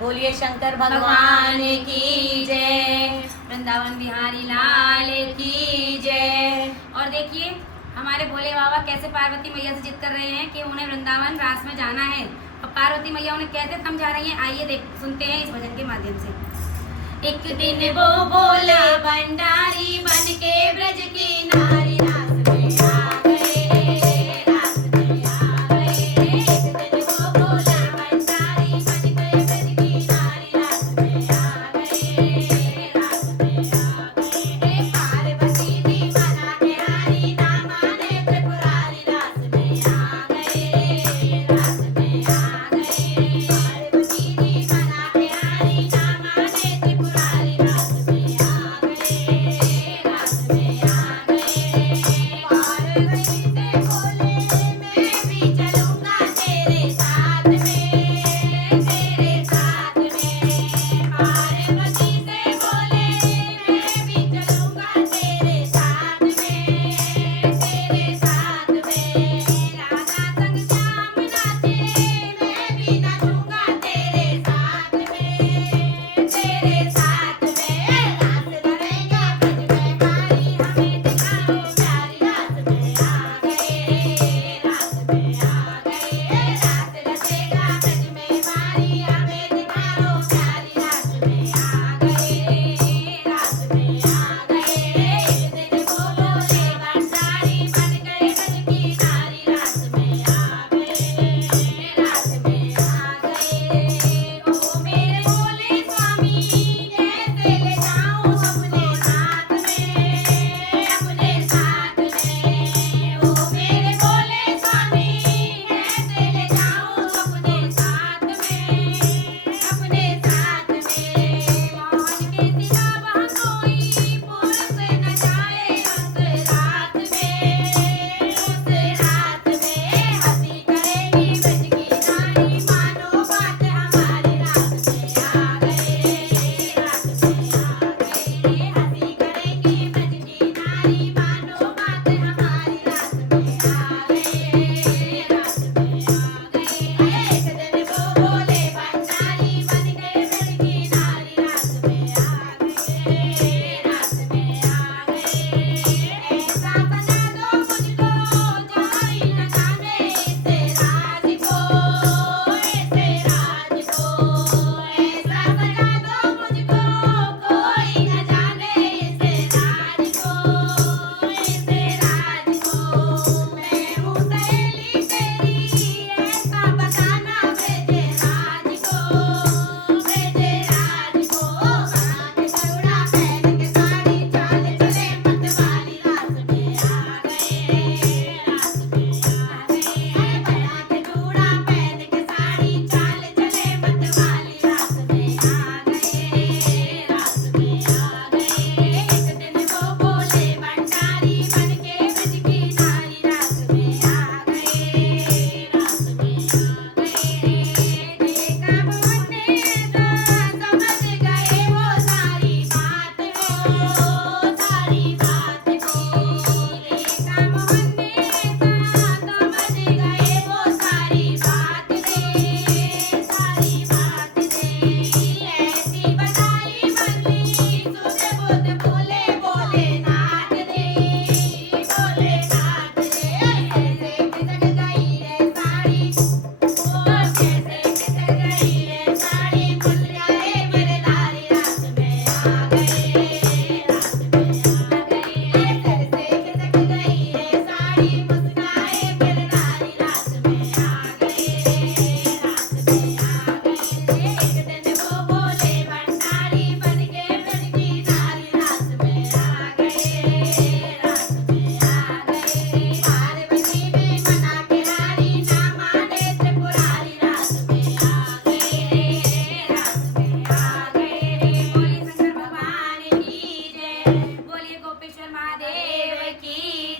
बोलिए शंकर भगवान की जय, वृंदावन बिहारी लाल की जय। और देखिए हमारे भोले बाबा कैसे पार्वती मैया से जिद कर रहे हैं कि उन्हें वृंदावन रास में जाना है, और पार्वती मैया उन्हें कैसे समझा रही हैं, आइए देख सुनते हैं इस भजन के माध्यम से। एक दिन वो बोले भंडारी बन के ब्रज की नारी